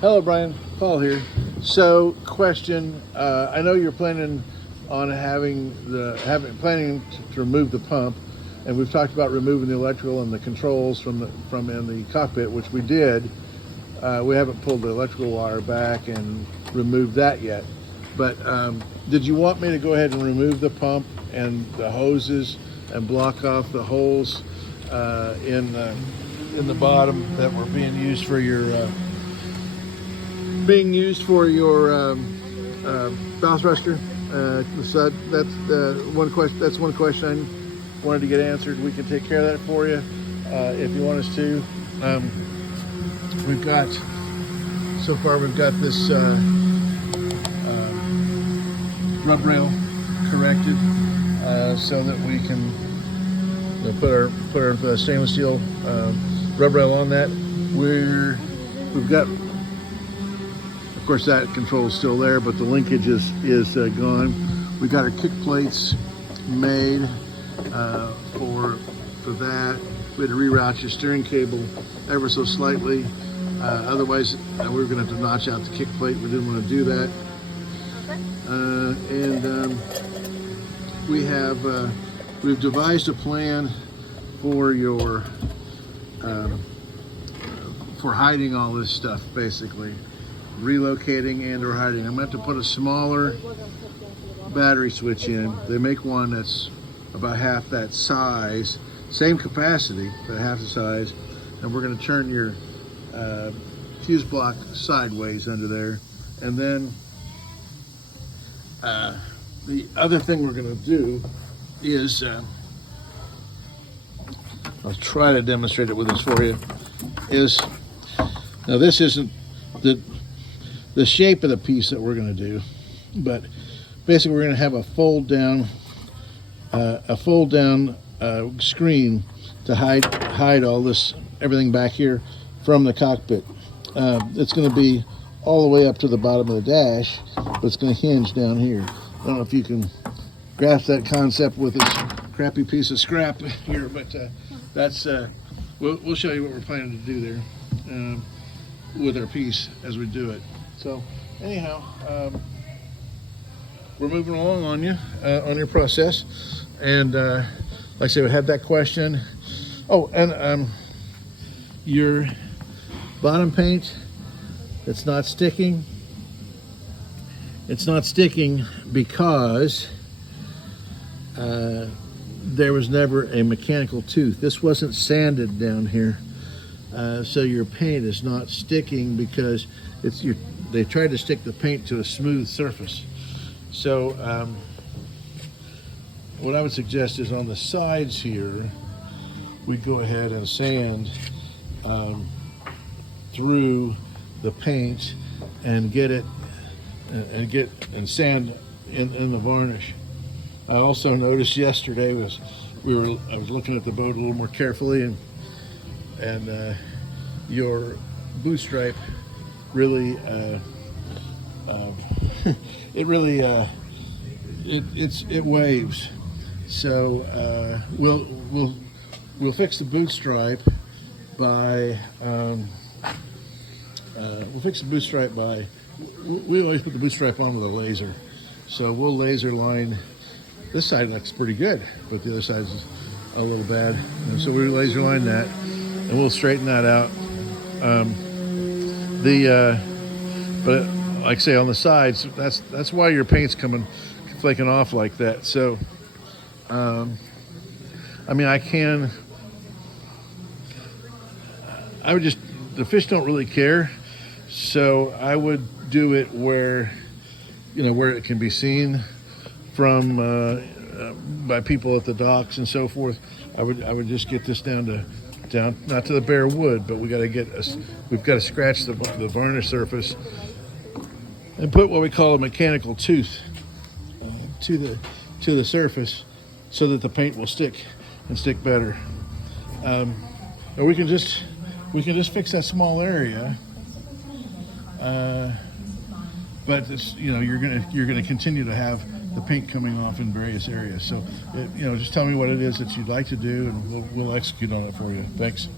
Hello, Brian. Paul here. So, question. I know you're planning on planning to remove the pump, and we've talked about removing the electrical and the controls from in the cockpit, which we did. We haven't pulled the electrical wire back and removed that yet. But did you want me to go ahead and remove the pump and the hoses and block off the holes in the bottom that were being used for your bow thruster? So that's one question. That's one question I wanted to get answered. We can take care of that for you if you want us to. We've got this rub rail corrected so that we can put our stainless steel rub rail on that. We've got, of course, that control is still there, but the linkage is gone. We've got our kick plates made for that. We had to reroute your steering cable ever so slightly. Otherwise, we were going to have to notch out the kick plate. We didn't want to do that. We've devised a plan for your for hiding all this stuff, basically relocating and or hiding. I'm going to have to put a smaller battery switch in. They make one that's about half that size, same capacity, but half the size, and we're going to turn your fuse block sideways under there. And then the other thing we're going to do is I'll try to demonstrate it with this for you. Now this isn't the shape of the piece that we're going to do, but basically we're going to have a fold down screen to hide all this, everything back here from the cockpit. It's going to be all the way up to the bottom of the dash, but it's going to hinge down here. I don't know if you can grasp that concept with this crappy piece of scrap here, but that's we'll show you what we're planning to do there with our piece as we do it. So anyhow, we're moving along on you on your process, and like I said, we had that question. Oh, and your bottom paint, it's not sticking. It's not sticking because there was never a mechanical tooth. This wasn't sanded down here, so your paint is not sticking because they tried to stick the paint to a smooth surface. So what I would suggest is on the sides here, we go ahead and sand through the paint and get it and sand in the varnish. I also noticed yesterday I was looking at the boat a little more carefully, and your boot stripe really it waves. So we'll fix the boot stripe by we always put the boot stripe on with a laser. So we'll laser line. This side looks pretty good, but the other side is a little bad. And so we laser line that, and we'll straighten that out. But like I say, on the sides, that's why your paint's flaking off like that. So, I mean, the fish don't really care, so I would do it where it can be seen from by people at the docks and so forth. I would just get this down not to the bare wood, but we've got to scratch the varnish surface and put what we call a mechanical tooth to the surface so that the paint will stick better. Or we can just fix that small area, but it's, you're gonna continue to have the paint coming off in various areas. So just tell me what it is that you'd like to do, and we'll execute on it for you. Thanks.